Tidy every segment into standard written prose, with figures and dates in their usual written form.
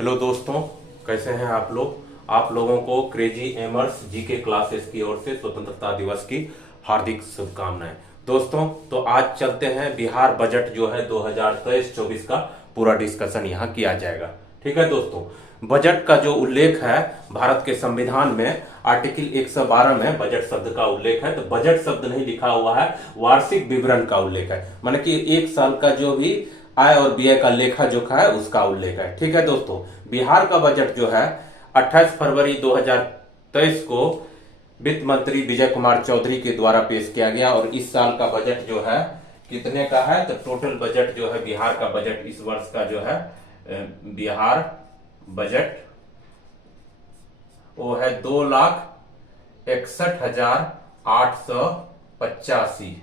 Hello दोस्तों, कैसे हैं आप लोग। आप लोगों को क्रेजी एमर्स जीके क्लासेस की ओर से स्वतंत्रता दिवस की हार्दिक शुभकामनाएं। दोस्तों, तो आज चलते हैं बिहार बजट जो है 2023-24 का पूरा डिस्कशन यहाँ किया जाएगा। ठीक है दोस्तों, बजट का जो उल्लेख है भारत के संविधान में आर्टिकल 112 में बजट शब्द का उल्लेख है। तो बजट शब्द नहीं लिखा हुआ है, वार्षिक विवरण का उल्लेख है, माने कि एक साल का जो भी आय और व्यय का लेखा जोखा है उसका उल्लेख है। ठीक है दोस्तों, बिहार का बजट जो है 28 फरवरी 2023 को वित्त मंत्री विजय कुमार चौधरी के द्वारा पेश किया गया। और इस साल का बजट जो है कितने का है, तो टोटल बजट जो है बिहार का बजट इस वर्ष का जो है बिहार बजट वो है 2,61,885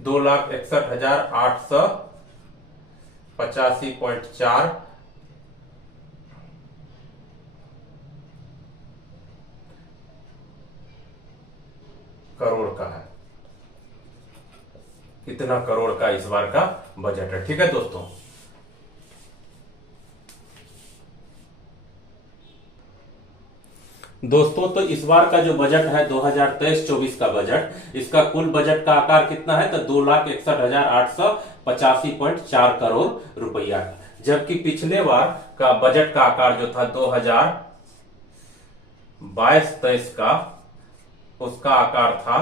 2,61,885.4 करोड़ का है। कितना करोड़ का इस बार का बजट है। ठीक है दोस्तों, तो इस बार का जो बजट है 2023-24 का बजट, इसका कुल बजट का आकार कितना है, तो 2,61,885.4 करोड़ रुपया। जबकि पिछले बार का बजट का आकार जो था 2022-23 का, उसका आकार था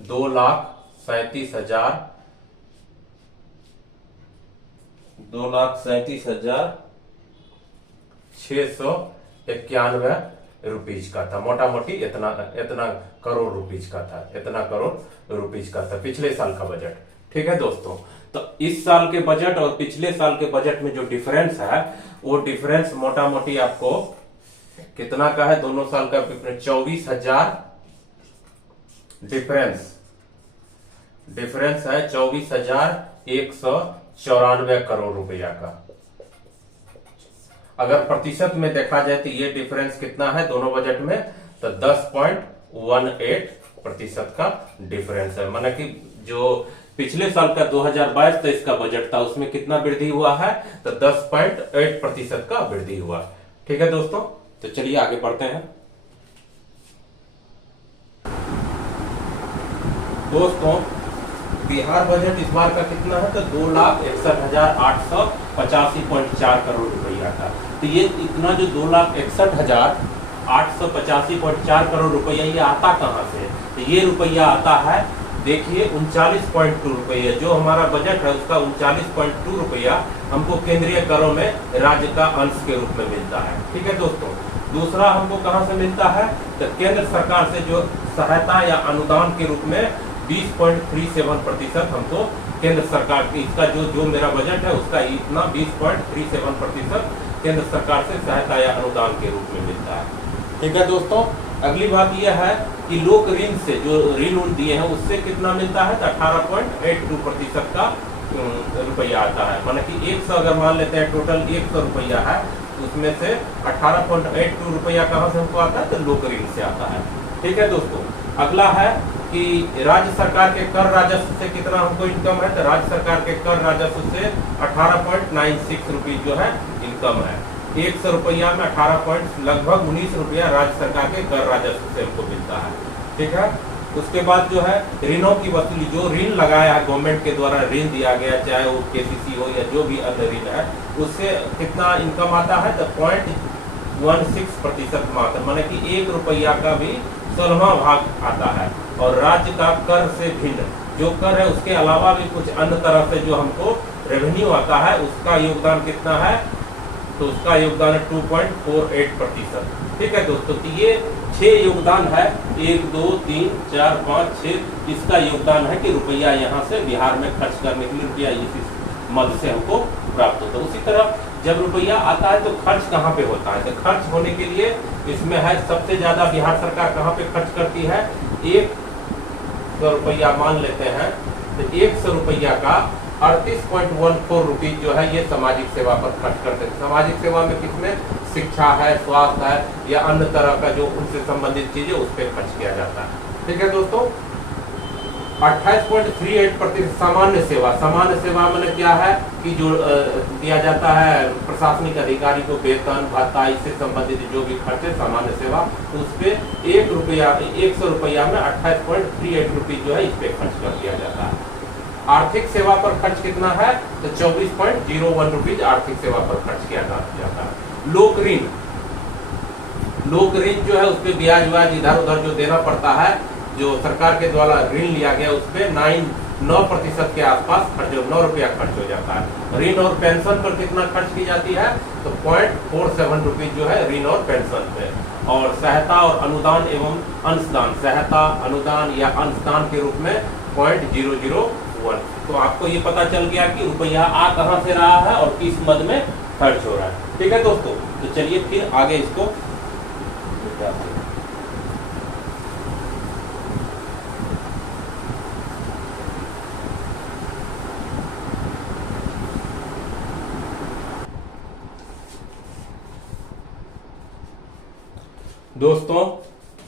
2,37,691 रुपीज का था। मोटा मोटी इतना करोड़ रुपीज का था, इतना करोड़ रुपीज का था पिछले साल का बजट। ठीक है दोस्तों, तो इस साल के बजट और पिछले साल के बजट में जो डिफरेंस है वो डिफरेंस मोटा मोटी आपको कितना का है, दोनों साल का 24,000 डिफरेंस है 24,194 करोड़ रुपया का। अगर प्रतिशत में देखा जाए तो ये डिफरेंस कितना है दोनों बजट में, तो 10.18% का डिफरेंस है। माना कि जो पिछले साल का 2022-23 का बजट था उसमें कितना वृद्धि हुआ है, तो 10.8% का वृद्धि हुआ। ठीक है दोस्तों, तो चलिए आगे बढ़ते हैं। दोस्तों, बिहार बजट इस बार का कितना है, तो 2,61,885.4 करोड़ रुपया का। तो ये इतना जो 2,61,885.4 करोड़ रुपया ये आता कहां से, तो ये रुपया आता है, देखिए 39.2 रुपया जो हमारा बजट है उसका 39.2 रुपया हमको केंद्रीय करों में राज्य का अंश के रूप में मिलता है। ठीक है दोस्तों, दूसरा हमको कहां से मिलता है, तो केंद्र सरकार से जो सहायता या अनुदान के रूप में 20.37% हमको केंद्र सरकार की, इसका जो मेरा बजट है उसका इतना 20.37% केंद्र सरकार से सहायता या अनुदान के रूप में मिलता है। ठीक है दोस्तों, अगली बात यह है कि लोक ऋण से जो ऋण दिए हैं उससे कितना मिलता है, तो 18.82% का रुपया आता है। माना कि 100 अगर मान लेते हैं टोटल 100 रुपया है, उसमें से 18.82 रुपया कहां से हमको आता है, तो लोक ऋण से आता है। ठीक है दोस्तों, अगला है कि राज्य सरकार के कर राजस्व से कितना हमको इनकम है, तो राज्य सरकार के कर राजस्व से 18.96 रुपये जो है इनकम है। 100 रुपया में 18 लगभग 19 रुपया राज्य सरकार के कर राजस्व से हमको मिलता है। ठीक है, उसके बाद जो है ऋणों की वसूली, जो ऋण लगाया है गवर्नमेंट के द्वारा ऋण दिया गया, चाहे वो केसीसी हो या जो भी अन्य ऋण है, उससे कितना इनकम आता है, तो 0.16% मात्र, माने कि 1 रुपया का भी 16वां भाग आता है। और राज्य का कर से भिन्न जो कर है उसके अलावा भी कुछ अन्य तरह से जो हमको रेवेन्यू आता है उसका योगदान कितना है, तो उसका योगदान है 2.48%। ठीक है दोस्तों, तो ये 6 योगदान है, 1 2 3 4 5 6 इसका योगदान है कि रुपया यहाँ से बिहार में खर्च करने के लिए रुपया इस मद से हमको प्राप्त होता है। उसी तरह जब रुपया आता है तो खर्च कहाँ पे होता है, तो खर्च होने के लिए इसमें है सबसे ज्यादा बिहार सरकार कहाँ पे खर्च करती है, 100 रुपया मान लेते हैं, तो 100 रुपया का 38.14 रुपीज जो है ये सामाजिक सेवा पर खर्च करते हैं। सामाजिक सेवा में किसमें, शिक्षा है, स्वास्थ्य है या अन्य तरह का जो उनसे संबंधित चीजें उस पर खर्च किया जाता है। ठीक है दोस्तों। 28.38% सामान्य सेवा मैंने क्या है कि जो दिया जाता है प्रशासनिक अधिकारी को वेतन भत्ता इससे संबंधित जो भी खर्च है सामान्य सेवा, तो उस पे 100 रुपया में 28.38 रुपये जो है इस पे खर्च कर दिया जाता है। आर्थिक सेवा पर खर्च कितना है, तो 24.01 रुपीज आर्थिक सेवा पर खर्च किया जाता है। लोक ऋण जो है उस पर ब्याज इधर उधर जो देना पड़ता है, जो सरकार के द्वारा ऋण लिया गया उस पर 9% के आसपास खर्च 9 रुपया खर्च हो जाता है। ऋण और पेंशन पर कितना खर्च की जाती है, तो 0.47 रुपीज जो है ऋण और पेंशन पे। और सहायता और अनुदान एवं अंशदान, सहायता अनुदान या अंशदान के रूप में 0.001। तो आपको ये पता चल गया कि रुपया आ कहां से रहा है और किस मद में खर्च हो रहा है। ठीक है दोस्तों, तो चलिए फिर आगे इसको दोस्तों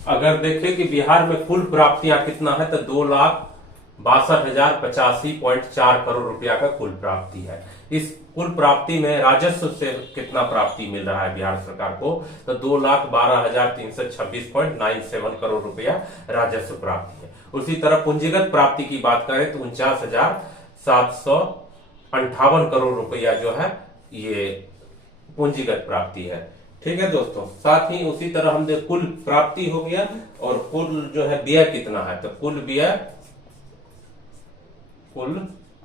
अगर देखें कि बिहार में कुल प्राप्तियां कितना है, तो 2,62,085.4 करोड़ रुपया का कुल प्राप्ति है। इस कुल प्राप्ति में राजस्व से कितना प्राप्ति मिल रहा है बिहार सरकार को, तो 2,12,326.97 करोड़ रुपया राजस्व प्राप्ति है। उसी तरह पूंजीगत प्राप्ति की बात करें तो 49,758 करोड़ रुपया जो है ये पूंजीगत प्राप्ति है। ठीक है दोस्तों, साथ ही उसी तरह हम देख कुल प्राप्ति हो गया और कुल जो है व्यय कितना है, तो कुल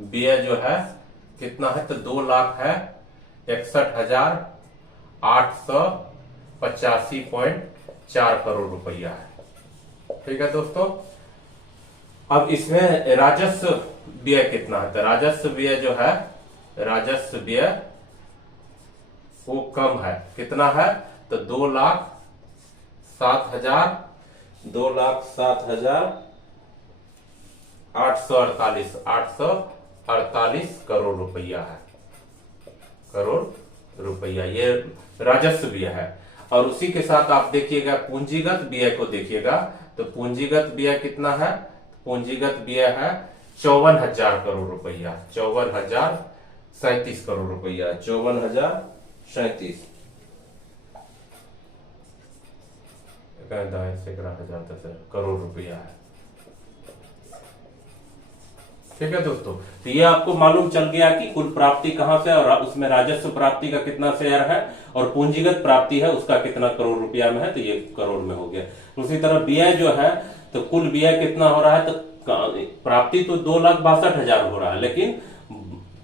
व्यय जो है कितना है, तो 2,61,885.4 करोड़ रुपया है। ठीक है दोस्तों, अब इसमें राजस्व व्यय कितना है, तो राजस्व व्यय जो है राजस्व व्यय वो कम है, कितना है, तो 2,07,848 करोड़ रुपया ये राजस्व व्यय है। और उसी के साथ आप देखिएगा पूंजीगत व्यय को देखिएगा, तो पूंजीगत व्यय कितना है, पूंजीगत व्यय है 54,000 करोड़ रुपया, 54,037 करोड़ रुपया, 54,037 करोड़ रुपया है। ठीक है दोस्तों, तो ये आपको मालूम चल गया कि कुल प्राप्ति कहां से और उसमें राजस्व प्राप्ति का कितना शेयर है और पूंजीगत प्राप्ति है उसका कितना करोड़ रुपया में है, तो ये करोड़ में हो गया। उसी तरह व्यय जो है, तो कुल व्यय कितना हो रहा है, तो प्राप्ति तो 2,62,000 हो रहा है, लेकिन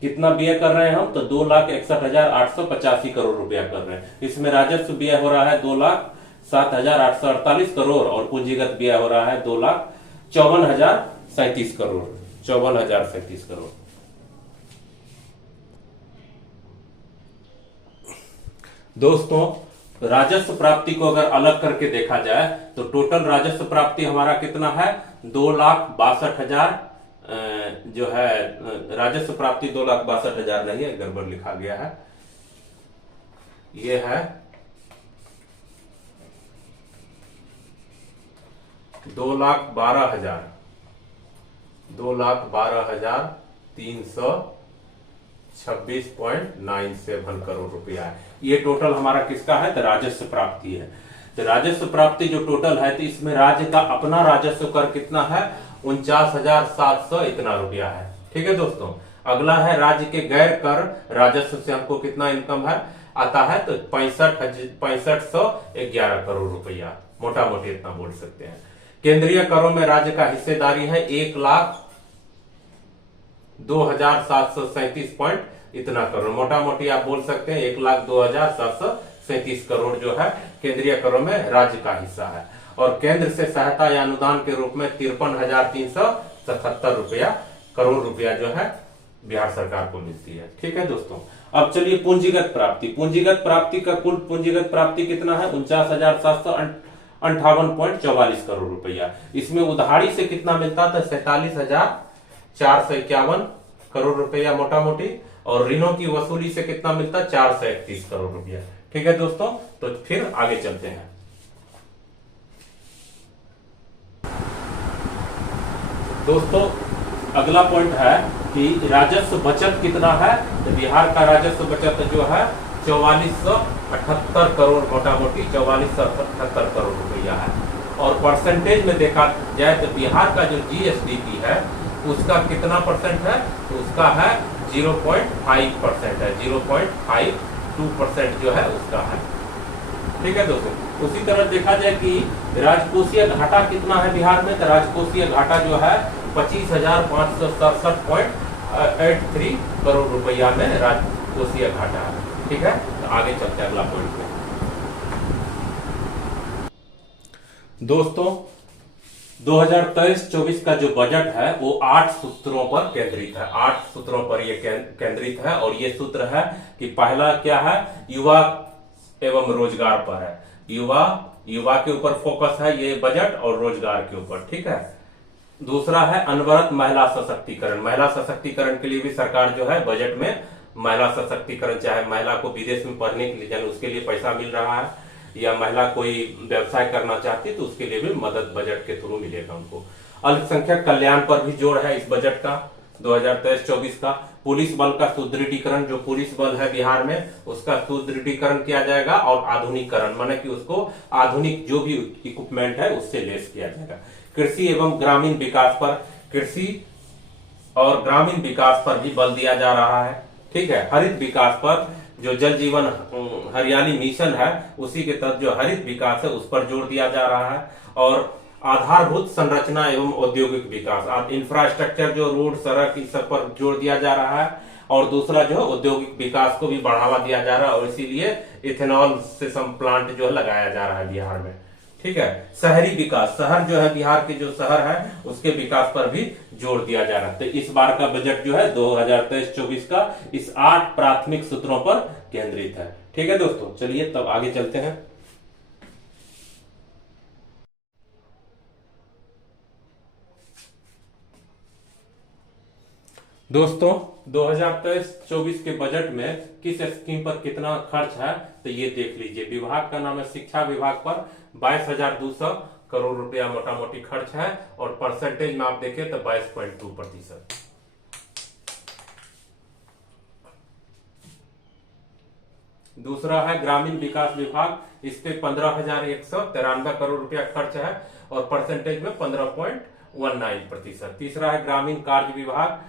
कितना व्यय कर रहे हैं हम, तो 2,61,885 करोड़ रुपया कर रहे हैं। इसमें राजस्व व्यय हो रहा है 2,07,848 करोड़ और पूंजीगत व्यय हो रहा है 2,54,037 करोड़, 54,037 करोड़। दोस्तों राजस्व प्राप्ति को अगर अलग करके देखा जाए तो टोटल राजस्व प्राप्ति हमारा कितना है, 2,62,000 जो है राजस्व प्राप्ति 2,62,000 नहीं है, गड़बड़ लिखा गया है, ये है 2,12,326.97 करोड़ रुपया है। ये टोटल हमारा किसका है, तो राजस्व प्राप्ति है। तो राजस्व प्राप्ति जो टोटल है, तो इसमें राज्य का अपना राजस्व कर कितना है, 49,700 इतना रुपया है। ठीक है दोस्तों, अगला है राज्य के गैर कर राजस्व से हमको कितना इनकम है आता है, तो 65,11 करोड़ रुपया, मोटा मोटी इतना बोल सकते हैं। केंद्रीय करों में राज्य का हिस्सेदारी है 1,02,737 पॉइंट इतना करोड़, मोटा मोटी आप बोल सकते हैं 1,02,737 करोड़ जो है केंद्रीय करों में राज्य का हिस्सा है। और केंद्र से सहायता या अनुदान के रूप में 53,377 करोड़ रुपया जो है बिहार सरकार को मिलती है। ठीक है दोस्तों, अब चलिए पूंजीगत प्राप्ति का कुल पूंजीगत प्राप्ति कितना है, 49,758.44 करोड़ रुपया। इसमें उधारी से कितना मिलता था, 47,451 करोड़ रुपया मोटा मोटी, और ऋणों की वसूली से कितना मिलता, 431 करोड़ रुपया। ठीक है दोस्तों, तो फिर आगे चलते हैं। दोस्तों अगला पॉइंट है कि राजस्व बचत कितना है। तो बिहार का राजस्व बचत जो है 4478 करोड़, मोटा मोटी 4478 करोड़ रुपया है। और परसेंटेज में देखा जाए तो बिहार का जो जीएसडीपी है उसका कितना परसेंट है, तो उसका है 0.5% है, 0.52% जो है उसका है। ठीक है दोस्तों, उसी तरह देखा जाए कि राजकोषीय घाटा कितना है बिहार में। तो राजकोषीय घाटा जो है 25,567.83 करोड़ रुपया में राजकोषीय घाटा है। ठीक है, तो आगे चलते हैं अगला पॉइंट पे। दोस्तों 2023-24 का जो बजट है वो 8 सूत्रों पर केंद्रित है। 8 सूत्रों पर ये केंद्रित है। और ये सूत्र है कि पहला क्या है, युवा एवं रोजगार पर है। युवा के ऊपर फोकस है ये बजट, और रोजगार के ऊपर। ठीक है, दूसरा है अनवरत महिला सशक्तिकरण। महिला सशक्तिकरण के लिए भी सरकार जो है बजट में महिला सशक्तिकरण, चाहे महिला को विदेश में पढ़ने के लिए जाने उसके लिए पैसा मिल रहा है, या महिला कोई व्यवसाय करना चाहती है तो उसके लिए भी मदद बजट के थ्रू मिलेगा उनको। अल्पसंख्यक कल्याण पर भी जोर है इस बजट का 2023-24 का। पुलिस बल का सुदृढ़ीकरण, जो पुलिस बल है बिहार में उसका सुदृढ़ीकरण किया जाएगा, और आधुनिकीकरण माने कि उसको आधुनिक जो भी इक्विपमेंट है उससे लेस किया जाएगा। कृषि एवं ग्रामीण विकास पर, कृषि और ग्रामीण विकास पर भी बल दिया जा रहा है। ठीक है, हरित विकास पर, जो जल जीवन हरियाली मिशन है उसी के तहत जो हरित विकास है उस पर जोर दिया जा रहा है। और आधारभूत संरचना एवं औद्योगिक विकास, इंफ्रास्ट्रक्चर जो रोड सड़क इस सब पर जोर दिया जा रहा है। और दूसरा जो है औद्योगिक विकास को भी बढ़ावा दिया जा रहा है, और इसीलिए इथेनॉल से सम प्लांट जो है लगाया जा रहा है बिहार में। ठीक है, शहरी विकास, शहर जो है बिहार के जो शहर है उसके विकास पर भी जोर दिया जा रहा है। तो इस बार का बजट जो है 2023-24 का इस 8 प्राथमिक सूत्रों पर केंद्रित है। ठीक है दोस्तों, चलिए तब आगे चलते हैं। दोस्तों 2023-24 के बजट में किस स्कीम पर कितना खर्च है तो ये देख लीजिए। विभाग का नाम है शिक्षा विभाग पर 22,200 करोड़ रुपया मोटा मोटी खर्च है, और परसेंटेज में आप देखें तो 22.2%। दूसरा है ग्रामीण विकास विभाग, इस पे 15,193 करोड़ रुपया खर्च है, और परसेंटेज में 15.19%। तीसरा है ग्रामीण कार्य विभाग,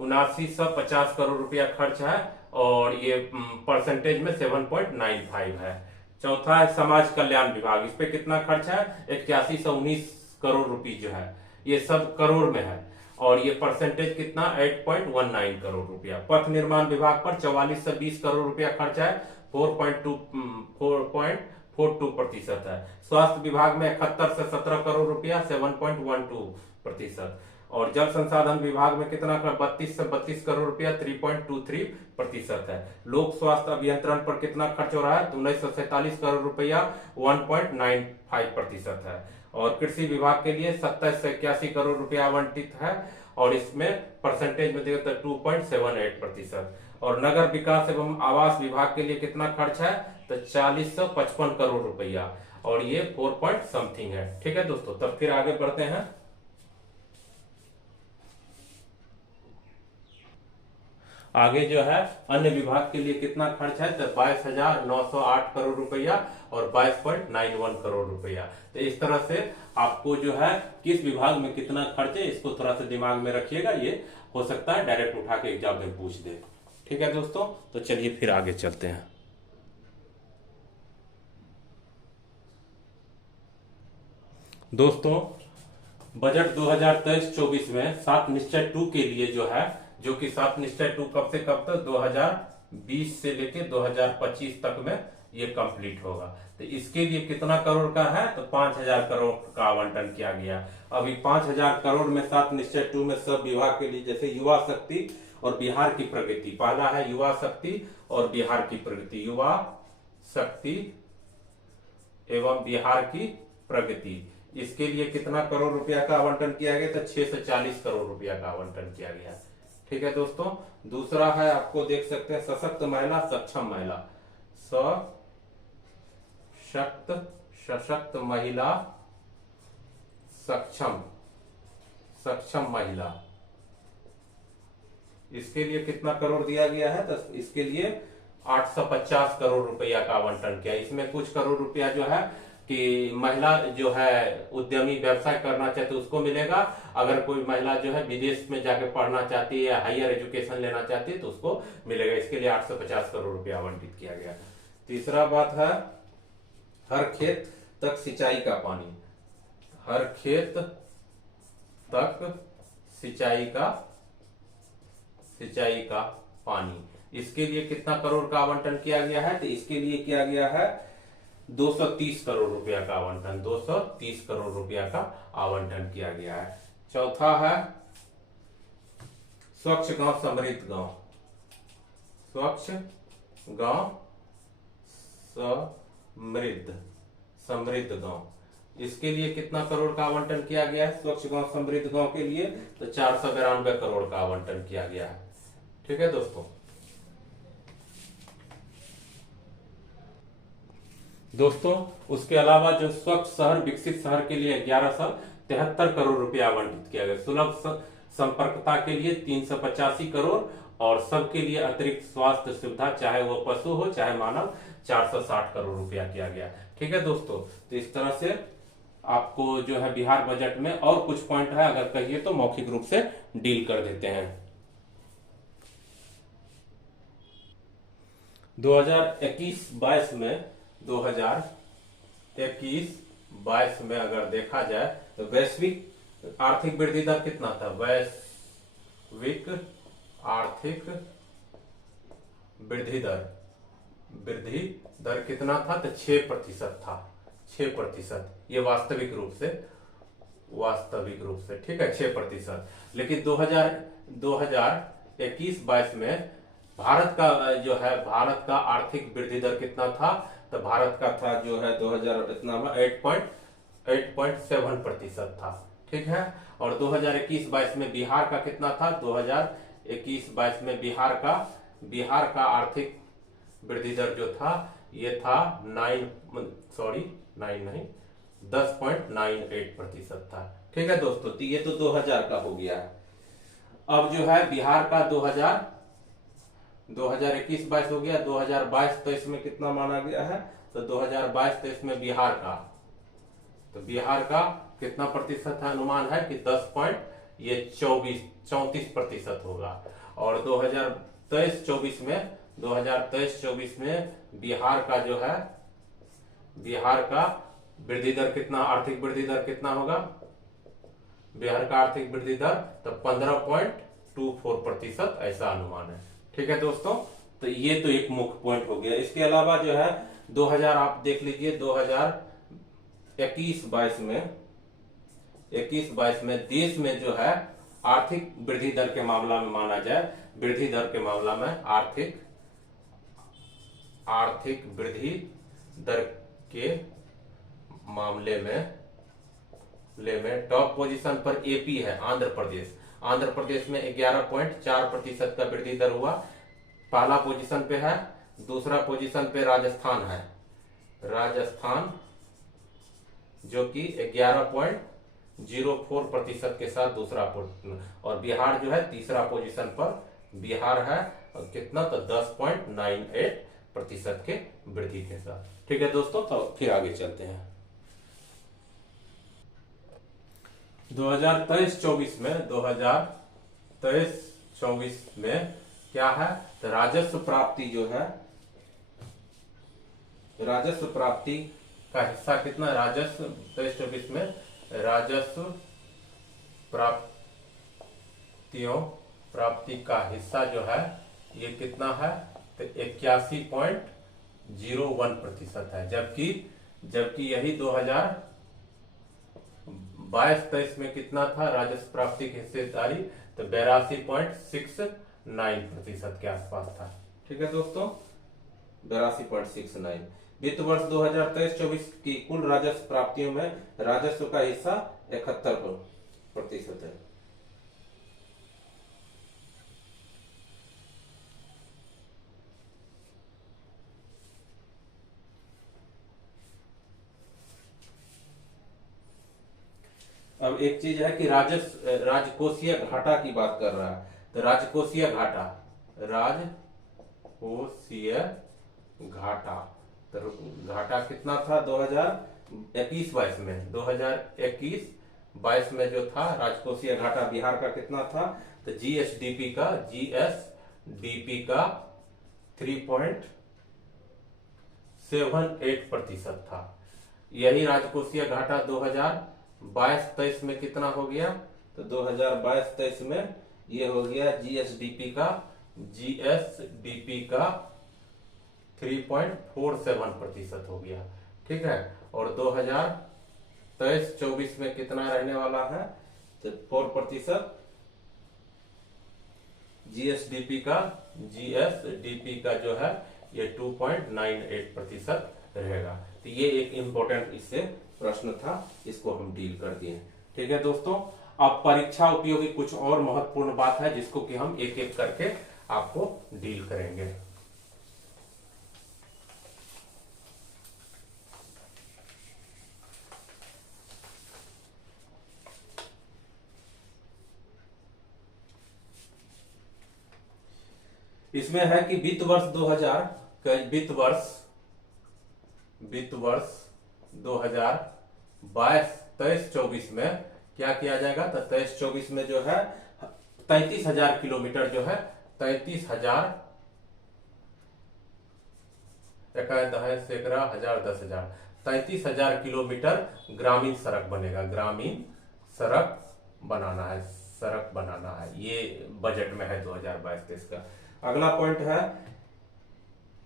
7950 करोड़ रुपया खर्च है, और ये परसेंटेज में 7.95 है। चौथा है समाज कल्याण विभाग, इस पे कितना खर्च है 8119 करोड़ रुपए जो है, ये सब करोड़ में है, और ये परसेंटेज कितना 8.19 करोड़ रुपया। पथ निर्माण विभाग पर 4420 करोड़ रुपया खर्च है, 4.42% है। स्वास्थ्य विभाग में 71 से 17 करोड़ रुपया, 7.12%। और जल संसाधन विभाग में कितना 32 से 32 करोड़ रुपया, 3.23% है। लोक स्वास्थ्य अभियंत्रण पर कितना खर्च हो रहा है 1947 करोड़ रुपया, 1.95% है। और कृषि विभाग के लिए 27 से 81 करोड़ रुपया आवंटित है, और इसमें परसेंटेज में देखते 2.78%। और नगर विकास एवं आवास विभाग के लिए कितना खर्च है तो 4055 करोड़ रुपया, और ये 4 पॉइंट समथिंग है। ठीक है दोस्तों, तब फिर आगे बढ़ते हैं। आगे जो है अन्य विभाग के लिए कितना खर्च है तो 22,908 करोड़ रुपया और 22.91 करोड़ रुपया। तो इस तरह से आपको जो है किस विभाग में कितना खर्च है इसको थोड़ा सा दिमाग में रखिएगा, ये हो सकता है डायरेक्ट उठा के एग्जाम में पूछ दे। ठीक है दोस्तों, तो चलिए फिर आगे चलते हैं। दोस्तों बजट 2023-24 में 7 निश्चय 2 के लिए जो है, जो कि 7 निश्चय 2 कब से कब तक 2020 से लेके 2025 तक में ये कंप्लीट होगा। तो इसके लिए कितना करोड़ का है तो 5,000 करोड़ का आवंटन किया गया। अभी 5,000 करोड़ में 7 निश्चय 2 में सब विभाग के लिए, जैसे युवा शक्ति और बिहार की प्रगति, पहला है युवा शक्ति और बिहार की प्रगति, युवा शक्ति एवं बिहार की प्रगति, इसके लिए कितना करोड़ रुपया का आवंटन किया गया तो 6 से 40 करोड़ रुपया का आवंटन किया गया। ठीक है दोस्तों, दूसरा है आपको देख सकते हैं सशक्त महिला सक्षम महिला, सशक्त महिला सक्षम सक्षम महिला, इसके लिए कितना करोड़ दिया गया है? तो इसके लिए 850 करोड़ रुपया का आवंटन किया। इसमें कुछ करोड़ रुपया जो है कि महिला जो है उद्यमी व्यवसाय करना चाहती है उसको मिलेगा। अगर कोई महिला जो है विदेश में जाके पढ़ना चाहती है या हायर एजुकेशन लेना चाहती है तो उसको मिलेगा। इसके लिए 850 करोड़ रुपया आवंटित किया गया। तीसरा बात है हर खेत तक सिंचाई का पानी, हर खेत तक सिंचाई का पानी, इसके लिए कितना करोड़ का आवंटन किया गया है? तो इसके लिए किया गया है 230 करोड़ रुपया का आवंटन, 230 करोड़ रुपया का आवंटन किया गया है। चौथा है स्वच्छ गांव समृद्ध गांव, स्वच्छ गांव समृद्ध गांव, इसके लिए कितना करोड़ का आवंटन किया गया है? स्वच्छ गांव समृद्ध गांव के लिए तो 492 करोड़ का आवंटन किया गया है। ठीक है दोस्तों। उसके अलावा जो स्वच्छ शहर विकसित शहर के लिए 1173 करोड़ रुपया आवंटित किया गया। सुलभ संपर्कता के लिए 385 करोड़ और सबके लिए अतिरिक्त स्वास्थ्य सुविधा चाहे वो पशु हो चाहे मानव 460 करोड़ रुपया किया गया। ठीक है दोस्तों। तो इस तरह से आपको जो है बिहार बजट में और कुछ पॉइंट है अगर कहिए तो मौखिक रूप से डील कर देते हैं। 2021-22 में अगर देखा जाए तो वैश्विक आर्थिक वृद्धि दर कितना था? वैश्विक आर्थिक वृद्धि दर कितना था? तो 6% था, 6%। ये वास्तविक रूप से, ठीक है, 6%। लेकिन 2021-22 में भारत का आर्थिक वृद्धि दर कितना था? तो भारत का था जो है 2000 इतना 8.7% था। ठीक है। और 2021-22 में बिहार का कितना था? 2021-22 में बिहार का आर्थिक वृद्धि दर जो था ये था 10.98% था। ठीक है दोस्तों। तो ये तो 2000 का हो गया। अब जो है बिहार का 2021-22 हो गया। 2022-23 में कितना माना गया है? तो 2022-23 में बिहार का कितना प्रतिशत है? अनुमान है कि 34% होगा। और 2023-24 में बिहार का वृद्धि दर कितना, आर्थिक वृद्धि दर कितना होगा? बिहार का आर्थिक वृद्धि दर तो 15.24% ऐसा अनुमान है। ठीक है दोस्तों। तो ये तो एक मुख्य पॉइंट हो गया। इसके अलावा जो है 2000 आप देख लीजिए 2021-22 में देश में जो है आर्थिक वृद्धि दर के मामला में माना जाए, वृद्धि दर के मामला में आर्थिक वृद्धि दर के मामले में टॉप पोजीशन पर एपी है, आंध्र प्रदेश में 11.4% का वृद्धि दर हुआ, पहला पोजीशन पे है। दूसरा पोजीशन पे राजस्थान है, जो कि 11.04% के साथ दूसरा पोजीशन, और बिहार जो है तीसरा पोजीशन पर बिहार है, और कितना? तो 10.98% के वृद्धि के साथ। ठीक है दोस्तों। तो फिर आगे चलते हैं। 2023-24 में क्या है? तो राजस्व प्राप्ति जो है, राजस्व प्राप्ति का हिस्सा कितना? राजस्व 23-24 में राजस्व प्राप्ति का हिस्सा जो है ये कितना है? तो 81.01% है। जबकि यही 2022-23 में कितना था राजस्व प्राप्ति की हिस्सेदारी? तो 82.69% के आसपास था। ठीक है दोस्तों, 82.69। वित्त वर्ष 2023-24 की कुल राजस्व प्राप्तियों में राजस्व का हिस्सा 71% है। अब एक चीज है कि राजकोषीय घाटा की बात कर रहा है, तो राजकोषीय घाटा, राजकोषीय घाटा, तो घाटा कितना था 2021-22 में, 2021-22 में जो था राजकोषीय घाटा बिहार का कितना था, तो जीएसडीपी का 3.78% था। यही राजकोषीय घाटा 2022-23 में कितना हो गया, तो 2022-23 में ये हो गया जीएसडीपी का 3.47% हो गया, ठीक है। और 2023-24 में कितना रहने वाला है, तो 4%। जीएसडीपी का जो है ये 2.98% रहेगा। तो ये एक इंपॉर्टेंट इससे प्रश्न था, इसको हम डील कर दिए, ठीक है दोस्तों। अब परीक्षा उपयोगी कुछ और महत्वपूर्ण बात है जिसको कि हम एक एक करके आपको डील करेंगे। इसमें है कि वित्त वर्ष 2022-23-24 में क्या किया जाएगा, तो 23-24 में जो है 33,000 किलोमीटर जो है 33,000 किलोमीटर ग्रामीण सड़क बनेगा, ग्रामीण सड़क बनाना है, ये बजट में है 2022-23 का। अगला पॉइंट है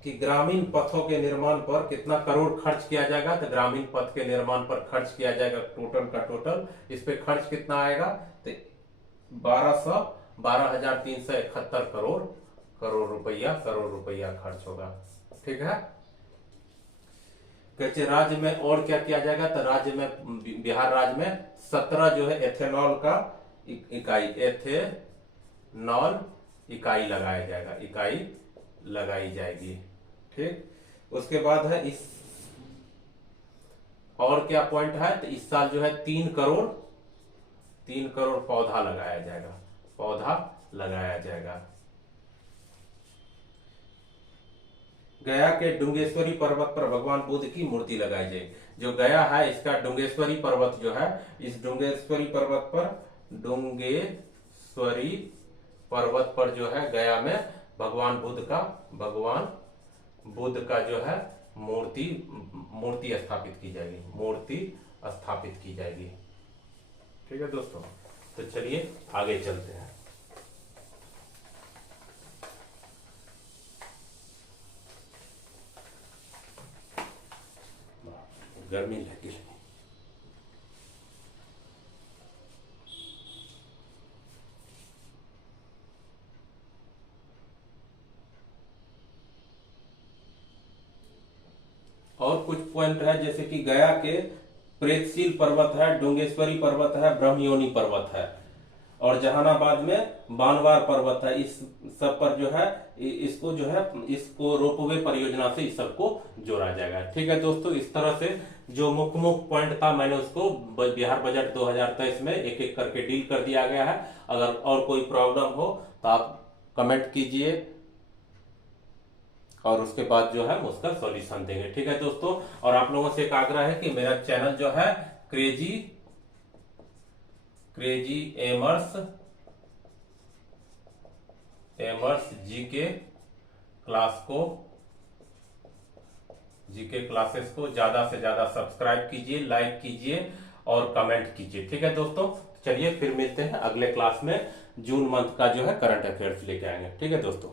कि ग्रामीण पथों के निर्माण पर कितना करोड़ खर्च किया जाएगा, तो ग्रामीण पथ के निर्माण पर खर्च किया जाएगा टोटल का टोटल, इस पे खर्च कितना आएगा, तो 12,371 करोड़ रुपया खर्च होगा, ठीक है। कच्चे राज्य में और क्या किया जाएगा, तो राज्य में बिहार राज्य में 17 जो है एथेनॉल का इकाई लगाई जाएगी, ठीक। उसके बाद है इस और क्या पॉइंट है, तो इस साल जो है 3 करोड़ पौधा लगाया जाएगा। गया के डुंगेश्वरी पर्वत पर भगवान बुद्ध की मूर्ति लगाई जाएगी। जो गया है इसका डुंगेश्वरी पर्वत जो है, इस डुंगेश्वरी पर्वत पर जो है गया में भगवान बुद्ध का जो है मूर्ति स्थापित की जाएगी, ठीक है दोस्तों। तो चलिए आगे चलते हैं। गर्मी लगी। और कुछ पॉइंट है जैसे कि गया के प्रेतशील पर्वत है, डोंगेश्वरी पर्वत है, ब्रह्मयोनी पर्वत है, और जहानाबाद में बानवार पर्वत है। इस सब पर जो है इसको रोपवे परियोजना से इस सबको जोड़ा जाएगा, ठीक है दोस्तों। इस तरह से जो मुख्य पॉइंट था मैंने उसको बिहार बजट 2023 में एक एक करके डील कर दिया गया है। अगर और कोई प्रॉब्लम हो तो आप कमेंट कीजिए और उसके बाद जो है हम उसका सॉल्यूशन देंगे, ठीक है दोस्तों। और आप लोगों से एक आग्रह है कि मेरा चैनल जो है क्रेजी एमर्स जीके क्लासेस को ज्यादा से ज्यादा सब्सक्राइब कीजिए, लाइक कीजिए और कमेंट कीजिए, ठीक है दोस्तों। चलिए फिर मिलते हैं अगले क्लास में, जून मंथ का जो है करंट अफेयर्स लेके आएंगे, ठीक है दोस्तों।